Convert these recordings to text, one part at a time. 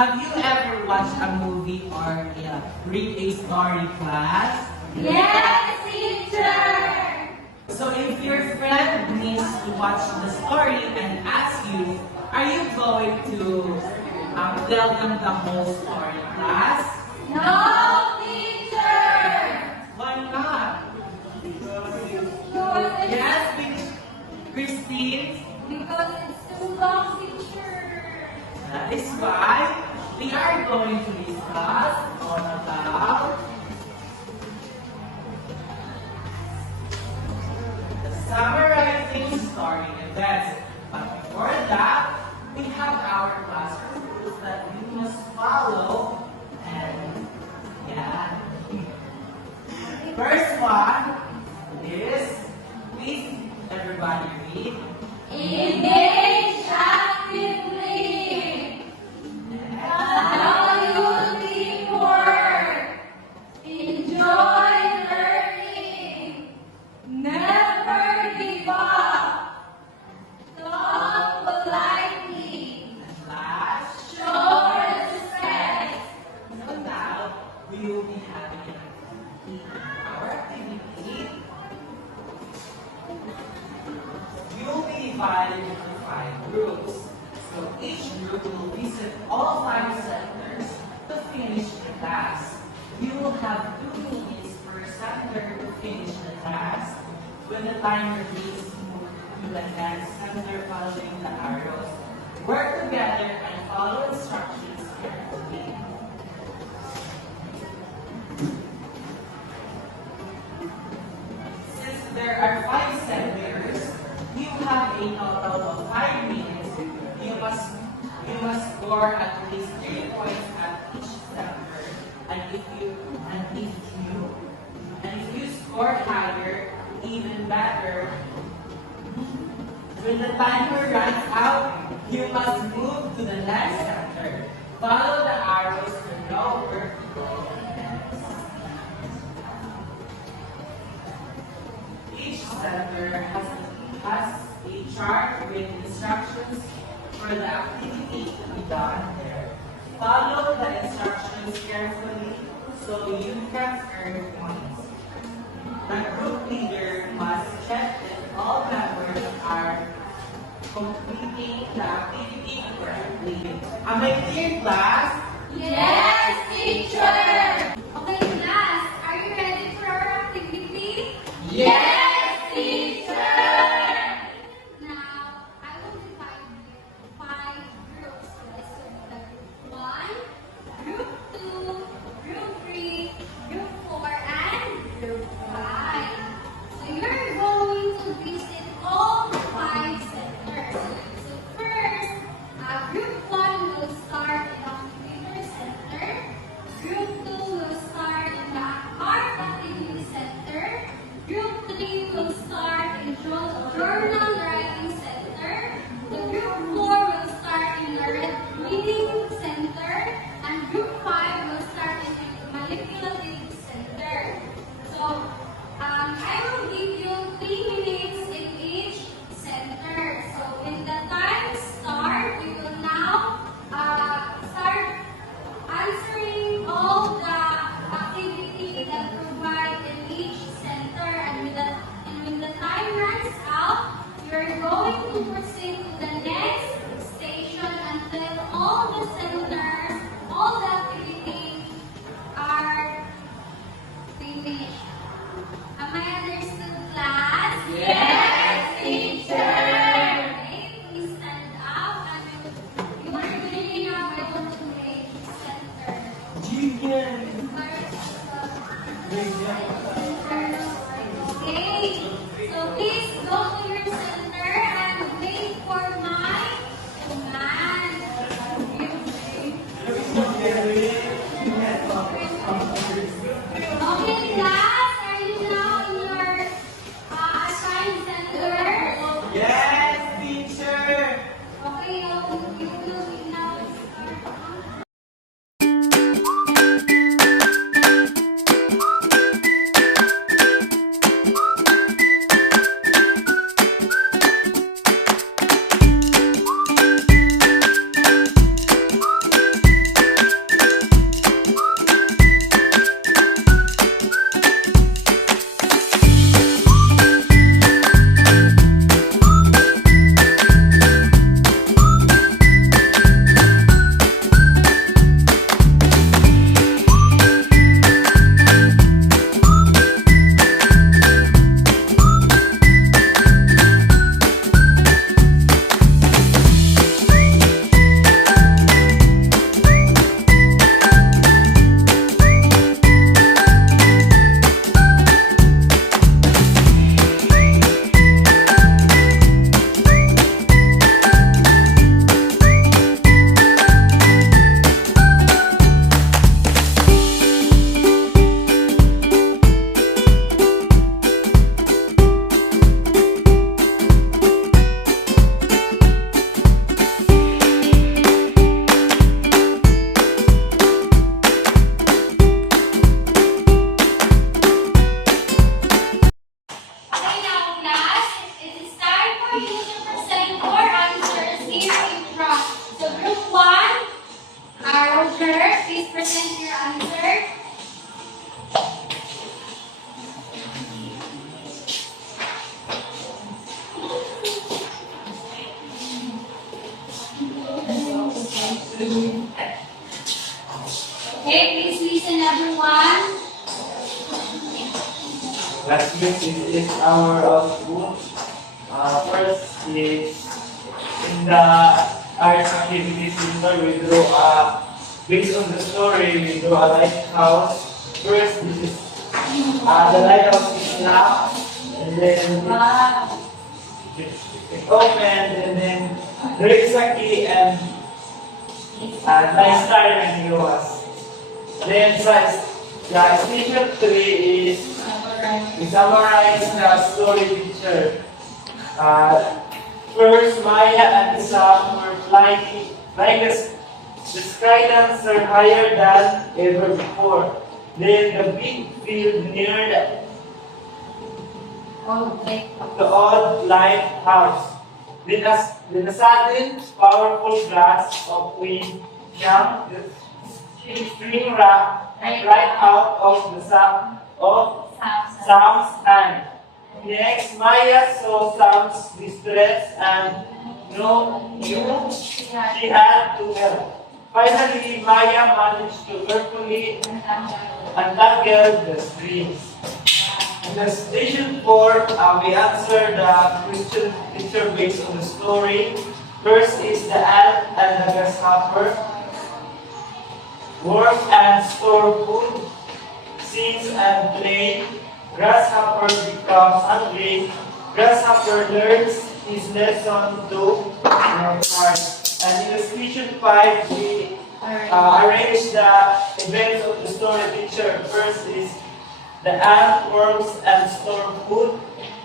Have you ever watched a movie or read a story, class? Yes, teacher! So if your friend needs to watch the story and asks you, are you going to tell them the whole story, class? No, teacher! Why not? Because Yes, Christine. because it's too long, teacher. That is why we are going to discuss all about the summarizing story events. But before that, we have our class rules that you must follow. And yeah. First one is, please everybody read. Engage actively. Value teamwork. Enjoy learning. Never give up. Talk politely. Last, Show respect. so now we will be having our activity. We will be divided into 5 groups. So each group will visit all 5 centers to finish the task. You will have 2 minutes per center to finish the task. When the timer reads, move to the next center following the arrows. Work together and follow instructions carefully. Since there are 5 centers, you have a total of 5 minutes. You must score at least 3 points at each center. And if you score higher, even better. When the timer runs out, you must move to the next center. Follow the arrows to know where to go next. Each center has a chart with instructions for the activity to be done there. Follow the instructions carefully so you can earn points. The group leader must check that all members are completing the activity correctly. Am I clear, class? Yes, teacher! Okay, class, are you ready for our activity? Yes, teacher! Now, I will divide you 5 groups. So, the group 1, group 2, group 3, group 4, and group 5. So, you're going to visit all the 5 centers. So, first, group 1 will start in the computer center. Group 2 will start in the art activity center. Group 3 will start in journal writing center. The group 4 will start in the reading center. And group 5 will start in the manipulative center. So, I will give you 3 minutes in each center. So, when the time starts, you will now start answering all the activity that provide in each center. And when the time runs out, you're going to proceed to the next station until all the centers, all the activities are finished. Am I understood, class? Yes, teacher! Okay, please stand up and you are beginning now by going to each center. Okay, so please go to your center and wait for my command. present your answer. Okay, please listen everyone. Classmates, this is our book. First is in the arts activities center, we draw based on the story, we draw a lighthouse. First, this is the lighthouse is locked, and then it opened, and then there is a key and nice star and he was. Then station 3 is we summarize the story picture. First, Maya and Sam were flying like the skylands are higher than ever before. Then the big field near the old lighthouse. Then a sudden, powerful blast of wind jumped the string right out of the Sam's hand. Next, Maya saw Sam's distress and knew she had to help. Finally, Maya managed to carefully untangle the strings. In the station 4, we answer the question picture based on the story. First is the ant and the grasshopper. Work and store food, sings and play. Grasshopper becomes hungry. Grasshopper learns his lesson to work hard. And in the station 5, we arrange the events of the story picture. First is the ant works and store food.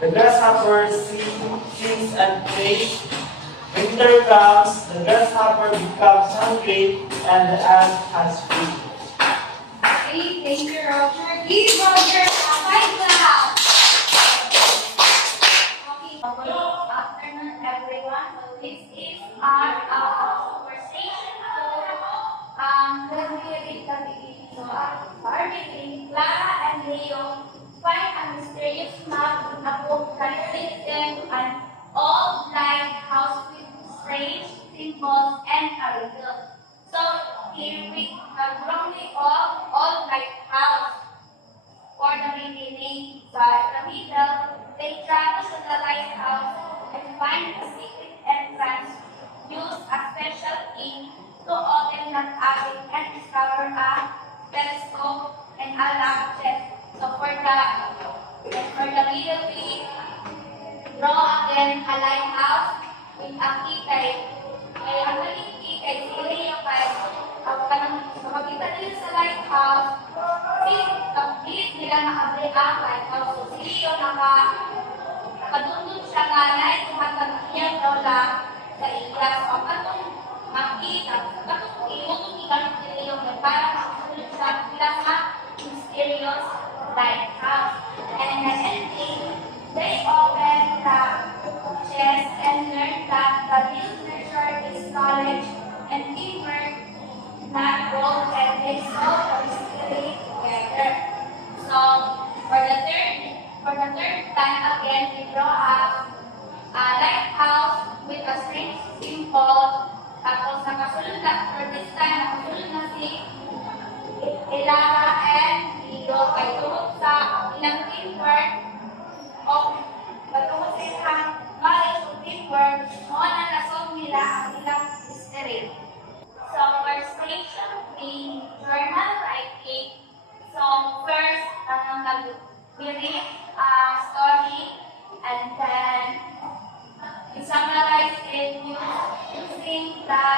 The grasshopper sings and plays. Winter comes, the grasshopper becomes hungry, and the ant has food. Okay, thank you, Roger. Give Roger a high clap. Okay, good afternoon, everyone. So this is our conversation. So let me read the beginning. So our beginning, Clara and Leo find a mysterious map in a book that leads them to an old lighthouse with strange symbols and a riddle. So here we have grumbling of old lighthouse. For the beginning, the middle, they travel to the lighthouse and find a secret entrance. Use a special key to open that attic and discover a telescope and a lamp chest. So for the middle, we draw again a lighthouse with a key type. Kaya ang naging key kay Siri yung kapag nila sa lighthouse, pilit nila nakabre ang lighthouse. So Siri yung nakadundun siya nga na itumatag niya daw lang sa iya. So katong makita, katong imong ikanong nila yung para makasunod sila sa mysterious lighthouse. And in the ending, they open the chest and learn that the real treasure is knowledge and teamwork, not gold, and they solve the mystery together. So for the third time again, we draw up a lighthouse with a strange symbol. Tapos nakasulod na, for this time, nakasulod na si Elara and Leo kay tungkol sa ilang teamwork o patungkol sa ilang knowledge of teamwork, noon na nasolve nila ang ilang mystery. So, first station being journal writing. So, first, we read a story and then we summarize it using the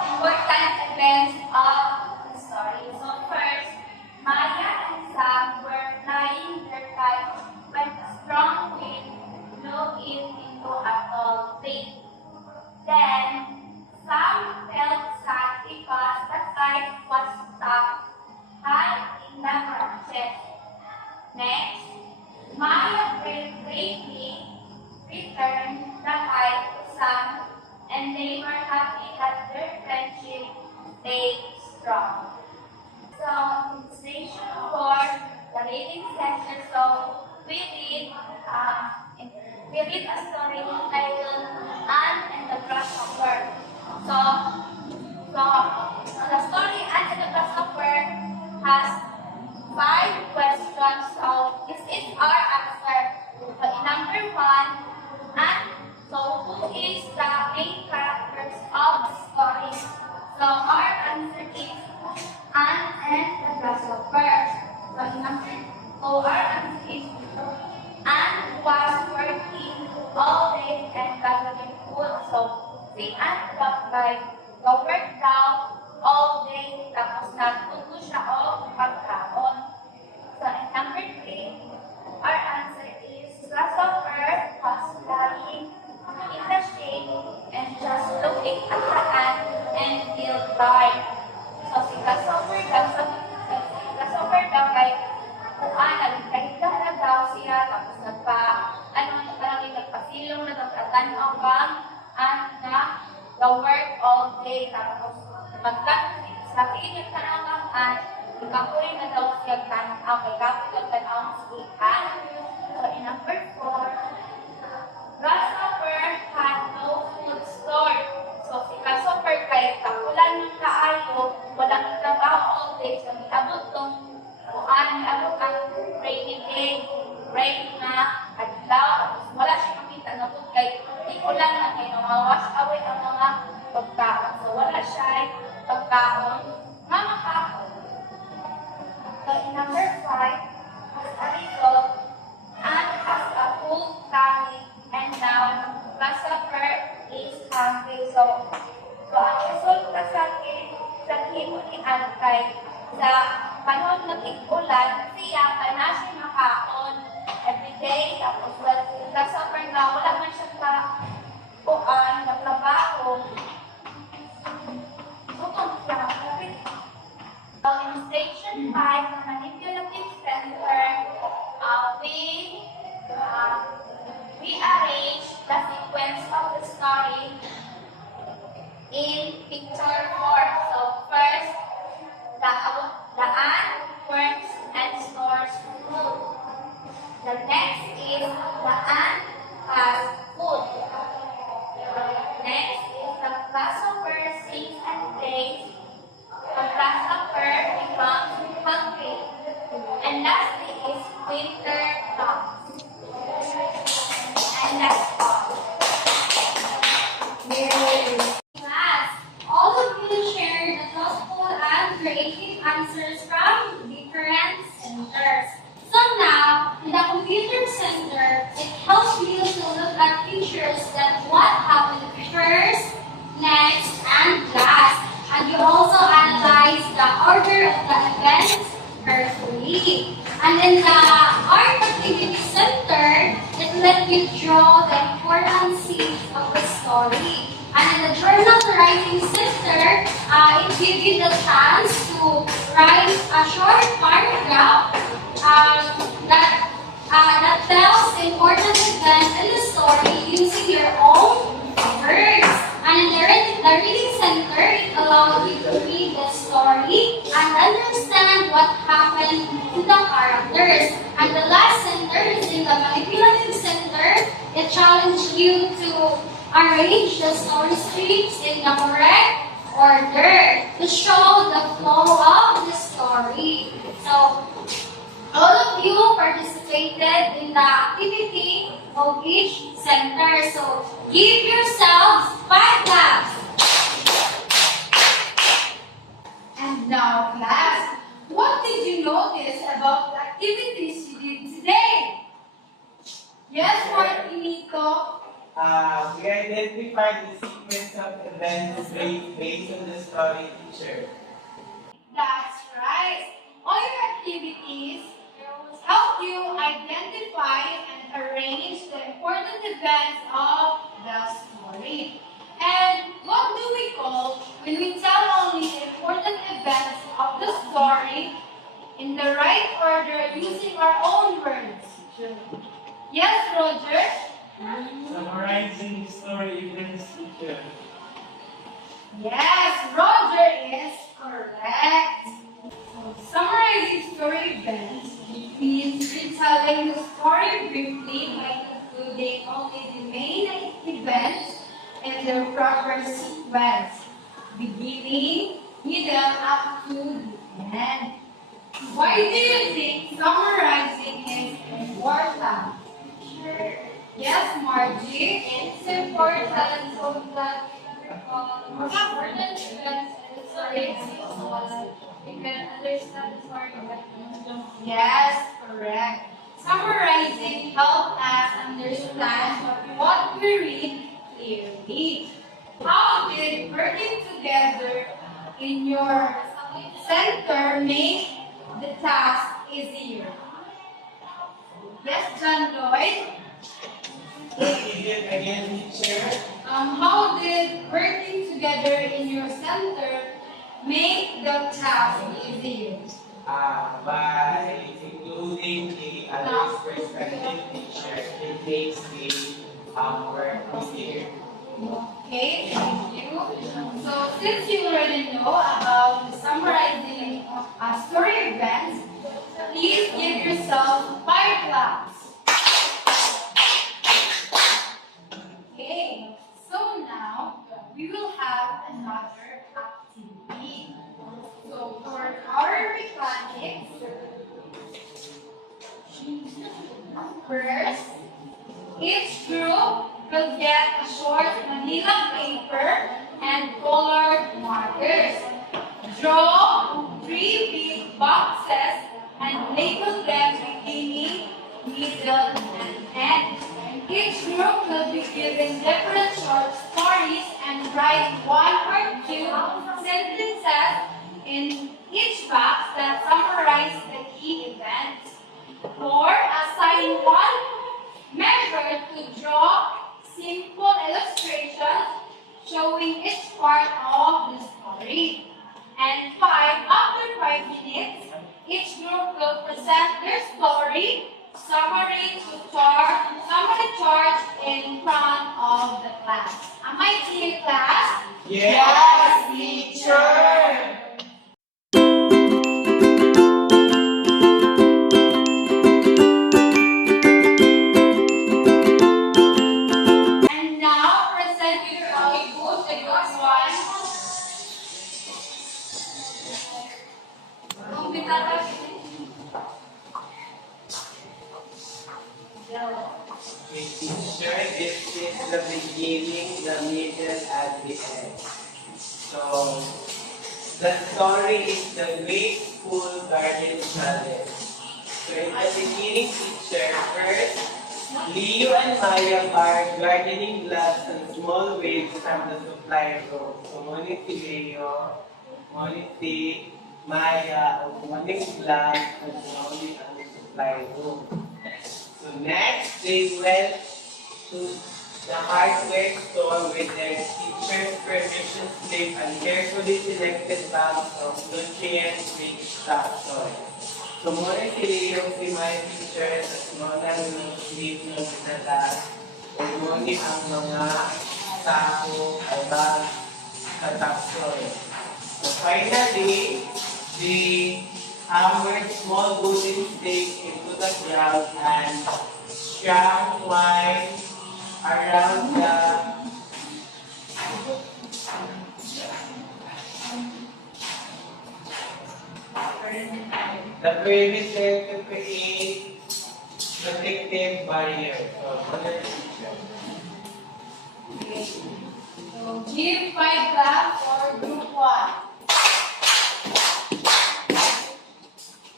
important events of the story. So, first, Maya and Sam were flying their kite when a strong wind blew it into a tall tree. Then, Sam felt sad because the kite was stuck high in the branches. Next, Maya bravely returned the kite to Sam, and they were happy that their friendship stayed strong. So, in station 4, the reading center, so we read a story entitled Anne and the Grasshopper. So, the story Anne and the Grasshopper has 5 questions. So, this is our answer. So, in number 1, Anne. So, who is the main characters of the story? So, our answer is Anne and the Grasshopper. So, in number 2, our answer is Anne was working all day and gathering food. So, si Anne work daw all day tapos nagtuto siya o pagkaon. So, in number 3, our answer is Grasshopper was lying in the shade and just looking at the ant and feel tired. So, si Grasshopper daw nagkahiga na daw siya, tapos nagpasilong na nagtatanaw bang na work all day, tapos sa inyo tanawang ikakurin na daw siya tanaw, kay kapit ang tanaw sa ikan. So, in number 4, Grasshopper had no food stored. So, si Grasshopper kay kapulan ng kaayo, walang trabaho all day, so niabot tong niabot ang rainy day, rain na adlaw, tapos wala siya makita na food kay ikulan na kay wash away ang mga pagkaon. So, wala siya pagkaon nga makaon. So, in number 5, as a result, Anne has a full tummy and now Grasshopper is hungry. So ang result ka sa himo ni Anne kay sa panahon ng ig-ulan, siya na siya makaon everyday. Tapos Grasshopper na wala man siya na trabaho. So, in station 5, the manipulative center, we arrange the sequence of the story in picture 4. So, first, the ant works and stores food. The next is the ant has food. Next is the grasshopper sings and plays. The grasshopper becomes hungry. And lastly is winter comes. And that's all. Class, all of you shared the thoughtful and creative answers from different centers. So now, in the computer center, it helps you to look at pictures that what happened first, next, and last. And you also analyze the order of the events carefully. And in the Art Activity Center, it let you draw the important scenes of the story. And in the Journal Writing Center, it gives you the chance to write a short paragraph that tells important events in the story using your own words. And in the Reading Center, it allows you to read the story and understand what happened to the characters. And the last center is in the Manipulative Center. It challenges you to arrange the story strips in the correct order to show the flow of the story. So, all of you participated in the activity of each center. So, give yourselves 5 claps. And now, class, what did you notice about the activities you did today? Yes, Martinito. We identified the sequence of events based on the story teacher. That's right. All your activities help you identify and arrange the important events of the story. And what do we call when we tell only the important events of the story in the right order using our own words? Yes, Roger? Summarizing the story events teacher. Yes, Roger is correct. telling the story briefly by including only the main events and their proper sequence, beginning, middle, up to the end. Why do you think summarizing is important? Yes, Margie. It's important so that important events and stories we can understand the story better. Yes, correct. Summarizing helps us understand what we read clearly. How did working together in your center make the task easier? Yes, John Lloyd. Again, teacher. How did working together in your center make the task easier? By including the other's perspective, teacher, it makes the work easier. Okay, thank you. So since you already know about the summarizing story events, please give yourself 5 claps. Okay, so now we will have another activity. So for our mechanics, first, each group will get a short manila paper and colored markers. Draw 3 big boxes and label them beginning, middle, and end. Each group will be given different short stories and write 1 or 2 sentences in each box that summarize the key events. 4. Assign 1 member to draw simple illustrations showing each part of the story. And 5. After 5 minutes, each group will present their story, summary chart in front of the class. Am I clear, class? Yes, teacher. And now present your output to your one. Teacher, this is the beginning, the middle, and the end. So, the story is the Great School Garden Challenge. So, in the beginning, teacher, first, Leo and Maya are gardening blocks and small waves from the supply room. So, ngunit si Leo, ngunit si Maya, o ngunit black, at ngunit ang supply room. So next, they went to the hardware store with their teacher's permission slip and carefully selected bags of nutrient-rich topsoil. So muna sila yung si my teacher at muna ng slip ng pinala o muna ang mga sako o bag sa topsoil. So finally, they hammered small wooden stakes into the ground and strung wine around the perimeter to create protective barrier. So give 5 claps for group 1.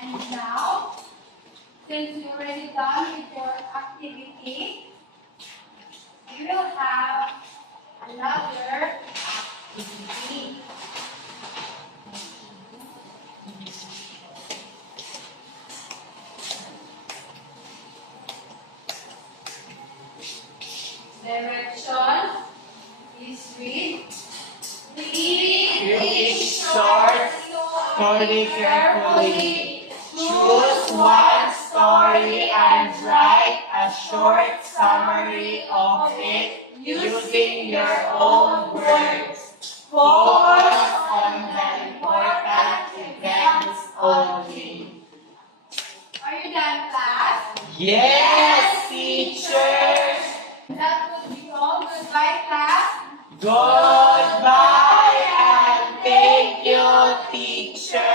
And now, since you're already done with your activity, we will have another activity. Direction is read. Read each short story carefully. Choose one story and write a short summary of it using your own words. Focus on the important events only. Are you done, class? Yes, teacher! That would be all. Goodbye, class. Goodbye and thank you, teacher!